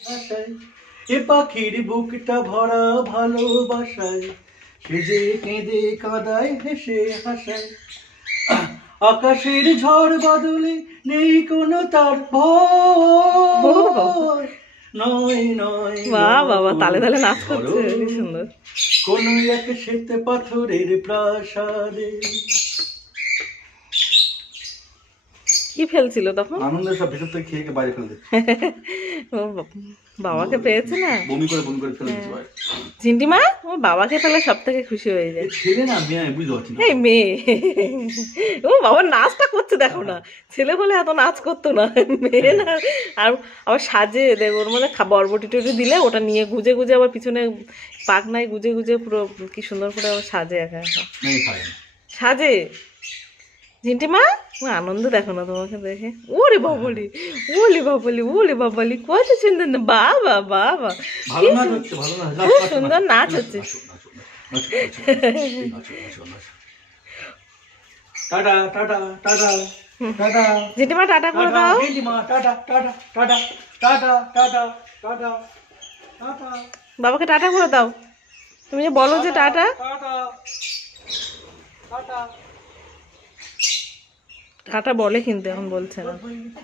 এ পাখির বুকটা ভরা ভালোবাসায়, সে যে কেঁদে কাঁদায় হেসে হাসায়। আকাশের ঝড় বদলে নেই কোনো তার ভয়, নয় নয়। বাহ বাবা, তালে তালে নাচ করছে, কি সুন্দর। কোন এক শ্বেত পাথরের প্রাসাদে। কি ফেলছিল তখন? আনন্দের সব ভেতর থেকে খেয়ে বাইরে ফেলে দিচ্ছে। বাবাকে পেয়েছে না, বমি করে ফেলে দিচ্ছে বাইরে। চিন্টি মা ও বাবাকে পেলে সব থেকে খুশি হয়ে যায়। ছেলে না মেয়ে আমি বুঝতে পারছি না। এই মেয়ে, ও বাবার নাচটা করছে দেখো না, ছেলে বলে এত নাচ করতো না, মেয়ে না। আর আবার সাজে দেখ, ওর মধ্যে বরবটি টটি দিলে ওটা নিয়ে গুজে গুজে আবার পিছনে পাকনায় গুজে গুজে পুরো কি সুন্দর করে আবার সাজে একা একা সাজে। জিন্টি মা আনন্দ দেখো না তোমাকে দেখে, ওরে বাবলি ওলে বাবলি ওলে বাবলি, কত সুন্দর না, বাবা বাবা খুব সুন্দর নাচ হচ্ছে। Tata tata tata tata. জিন্টিমা টাটা করে দাও। জিন্টিমা tata tata tata tata tata tata tata. বাবাকে টাটা করে দাও, তুমি যে বলো যে টাটা। টাটা বলে কিন্তু এখন বলছে না।